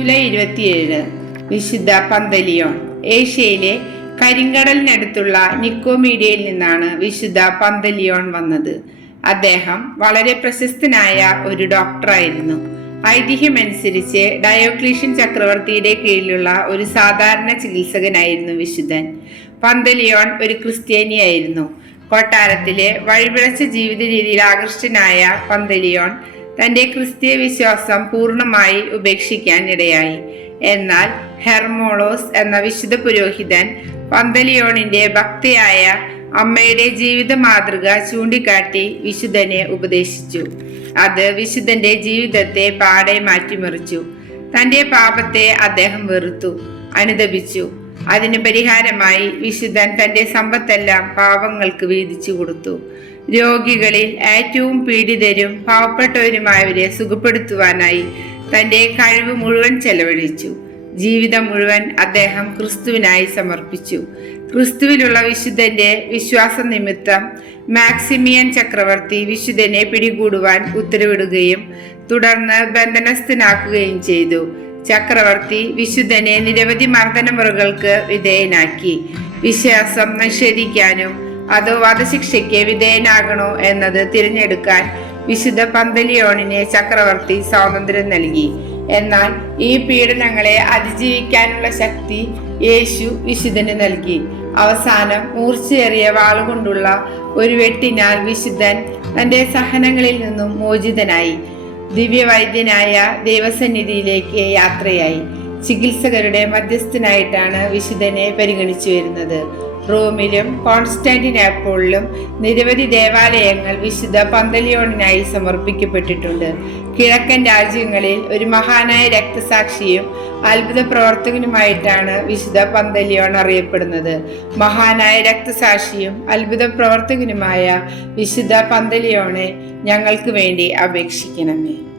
July 27 വിശുദ്ധ പന്തലിയോൺ. ഏഷ്യയിലെ കരിങ്കടലിനടുത്തുള്ള നിക്കോമീഡിയയിൽ നിന്നാണ് വിശുദ്ധ പന്തലിയോൺ വന്നത്. അദ്ദേഹം വളരെ പ്രശസ്തനായ ഒരു ഡോക്ടറായിരുന്നു. ഐതിഹ്യമനുസരിച്ച് ഡയോക്ലീഷ്യൻ ചക്രവർത്തിയുടെ കീഴിലുള്ള ഒരു സാധാരണ ചികിത്സകനായിരുന്നു വിശുദ്ധൻ. പന്തലിയോൺ ഒരു ക്രിസ്ത്യാനിയായിരുന്നു. കൊട്ടാരത്തിലെ വഴിപിഴച്ച ജീവിത രീതിയിൽ ആകൃഷ്ടനായ പന്തലിയോൺ തന്റെ ക്രിസ്തീയ വിശ്വാസം പൂർണ്ണമായി ഉപേക്ഷിക്കാൻ ഇടയായി. എന്നാൽ ഹെർമോളോസ് എന്ന വിശുദ്ധ പുരോഹിതൻ പന്തലിയോണിന്റെ ഭക്തയായ അമ്മയുടെ ജീവിത മാതൃക ചൂണ്ടിക്കാട്ടി വിശുദ്ധനെ ഉപദേശിച്ചു. അത് വിശുദ്ധന്റെ ജീവിതത്തെ പാടെ മാറ്റിമറിച്ചു. തന്റെ പാപത്തെ അദ്ദേഹം വെറുത്തു, അനുതപിച്ചു. അതിന് പരിഹാരമായി വിശുദ്ധൻ തന്റെ സമ്പത്തെല്ലാം പാവങ്ങൾക്ക് വീതിച്ചു കൊടുത്തു. രോഗികളിൽ ഏറ്റവും പീഡിതരും പാവപ്പെട്ടവരുമായവരെ സുഖപ്പെടുത്തുവാനായി തന്റെ കഴിവ് മുഴുവൻ ചെലവഴിച്ചു. ജീവിതം മുഴുവൻ അദ്ദേഹം ക്രിസ്തുവിനായി സമർപ്പിച്ചു. ക്രിസ്തുവിലുള്ള വിശുദ്ധന്റെ വിശ്വാസ നിമിത്തം മാക്സിമിയൻ ചക്രവർത്തി വിശുദ്ധനെ പിടികൂടുവാൻ ഉത്തരവിടുകയും തുടർന്ന് ബന്ധനസ്ഥനാക്കുകയും ചെയ്തു. ചക്രവർത്തി വിശുദ്ധനെ നിരവധി മർദ്ദനമുറകൾക്ക് വിധേയനാക്കി. വിശ്വാസം നിഷേധിക്കാനും അതോ വധശിക്ഷയ്ക്ക് വിധേയനാകണോ എന്നത് തിരഞ്ഞെടുക്കാൻ വിശുദ്ധ പന്തലിയോണിനെ ചക്രവർത്തി സ്വാതന്ത്ര്യം നൽകി. എന്നാൽ ഈ പീഡനങ്ങളെ അതിജീവിക്കാനുള്ള ശക്തി യേശു വിശുദ്ധന് നൽകി. അവസാനം മൂർച്ചയേറിയ വാളുകൊണ്ടുള്ള ഒരു വെട്ടിനാൽ വിശുദ്ധൻ തന്റെ സഹനങ്ങളിൽ നിന്നും മോചിതനായി ദിവ്യവൈദ്യനായ ദൈവസന്നിധിയിലേക്ക് യാത്രയായി. ചികിത്സകരുടെ മധ്യസ്ഥനായിട്ടാണ് വിശുദ്ധനെ പരിഗണിച്ചു വരുന്നത്. റോമിലും കോൺസ്റ്റാന്റിനോപ്പിളിലും നിരവധി ദേവാലയങ്ങൾ വിശുദ്ധ പന്തലിയോണിനായി സമർപ്പിക്കപ്പെട്ടിട്ടുണ്ട്. കിഴക്കൻ രാജ്യങ്ങളിൽ ഒരു മഹാനായ രക്തസാക്ഷിയും അത്ഭുത പ്രവർത്തകനുമായിട്ടാണ് വിശുദ്ധ പന്തലിയോൺ അറിയപ്പെടുന്നത്. മഹാനായ രക്തസാക്ഷിയും അത്ഭുത പ്രവർത്തകനുമായ വിശുദ്ധ പന്തലിയോണെ ഞങ്ങൾക്ക് വേണ്ടി അപേക്ഷിക്കണമേ.